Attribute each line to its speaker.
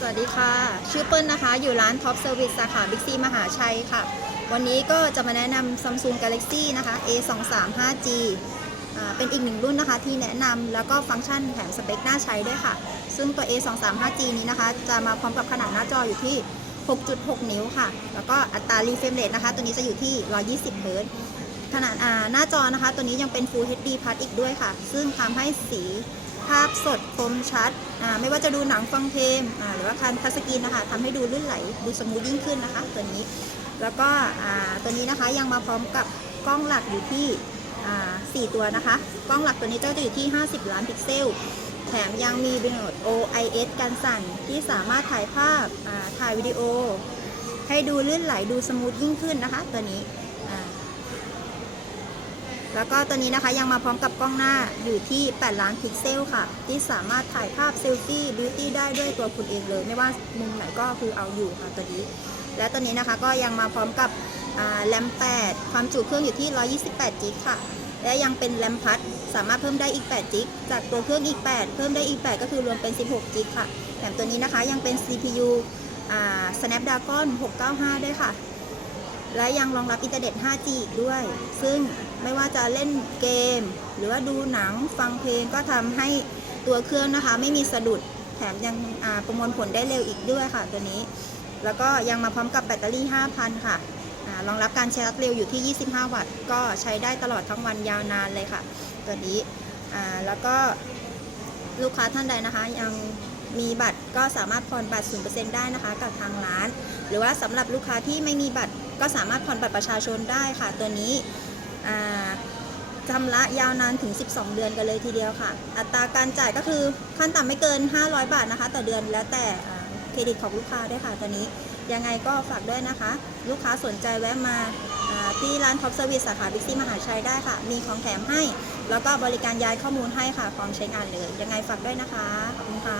Speaker 1: สวัสดีค่ะ ชื่อเปิ้ลนะคะ อยู่ร้าน Top Service สาขาบิ๊กซีมหาชัยค่ะ วันนี้ก็จะมาแนะนำ Samsung Galaxy นะคะ A23 5G เป็นอีกหนึ่งรุ่นนะคะที่แนะนำแล้วก็ฟังก์ชันแถมสเปคน่าใช้ด้วยค่ะ ซึ่งตัว A23 5G นี้นะคะ จะมาพร้อมกับขนาดหน้าจออยู่ที่ 6.6 นิ้วค่ะ แล้วก็อัตรา refresh rate นะคะ ตัวนี้จะอยู่ที่ 120 เฮิรตซ์ขนาดหน้าจอนะคะ ตัวนี้ยังเป็น Full HD Plus อีกด้วยค่ะ ซึ่งทำให้สี ภาพสดคมชัด ไม่ว่าจะดูหนังฟังเพลงหรือว่าคันทัชสกรีนนะคะทำให้ดูลื่นไหลดูสมูทยิ่งขึ้นนะคะตัวนี้ แล้วก็ตัวนี้นะคะยังมาพร้อมกับกล้องหลักอยู่ที่ 4 ตัวนะคะ กล้องหลักตัวนี้จะอยู่ที่ 50 ล้านพิกเซล แถมยังมีโหมด OIS กันสั่นที่สามารถถ่ายภาพถ่ายวิดีโอ ให้ดูลื่นไหลดูสมูทยิ่งขึ้นนะคะ ตัวนี้ แล้วก็ตัวนี้นะคะยังมาพร้อมกับกล้องหน้าอยู่ที่ 8 ล้านพิกเซลค่ะ ที่สามารถถ่ายภาพเซลฟี่บิวตี้ได้ด้วยตัวคุณเองเลย ไม่ว่ามุมไหนก็คือเอาอยู่ค่ะตัวนี้ และตัวนี้นะคะก็ยังมาพร้อมกับแรม 8 ความจุเครื่องอยู่ที่ 128 จิกค่ะ และยังเป็นแรมพัดสามารถเพิ่มได้อีก 8 จิก จากตัวเครื่องอีก 8 เพิ่มได้อีก 8 ก็คือรวมเป็น 16 จิกค่ะ แถมตัวนี้นะคะยังเป็น CPU อ่า Snapdragon 695 ด้วยค่ะ และยังรองรับอินเทอร์เน็ต 5G อีกด้วย ซึ่งไม่ว่าจะเล่นเกม หรือว่าดูหนังฟังเพลงก็ทำให้ตัวเครื่องนะคะ ไม่มีสะดุดแถมยังประมวลผลได้เร็วอีกด้วยค่ะตัวนี้ แล้วก็ยังมาพร้อมกับแบตเตอรี่ 5,000 ค่ะรองรับการชาร์จเร็วอยู่ที่ 25 วัตต์ ก็ใช้ได้ตลอดทั้งวันยาวนานเลยค่ะ ตัวนี้ แล้วก็ลูกค้าท่านใดนะคะยัง มีบัตรก็สามารถผ่อนบัตร 0%ได้นะคะ กับทางร้าน หรือว่าสำหรับลูกค้าที่ไม่มีบัตรก็สามารถผ่อนบัตรประชาชนได้ค่ะ ตัวนี้ชำระยาวนานถึง 12 เดือนกันเลยทีเดียวค่ะ อัตราการจ่ายก็คือขั้นต่ำไม่เกิน 500 บาทนะคะ ต่อเดือนแล้วแต่เครดิตของลูกค้าด้วยค่ะตัวนี้ ยังไงก็ฝากด้วยนะคะ ลูกค้าสนใจแวะมาที่ร้านท็อปเซอร์วิสสาขาบิ๊กซีมหาชัยได้ค่ะ มีของแถมให้ แล้วก็บริการย้ายข้อมูลให้ค่ะพร้อมใช้งานเลย ยังไงฝากด้วยนะคะ ขอบคุณค่ะ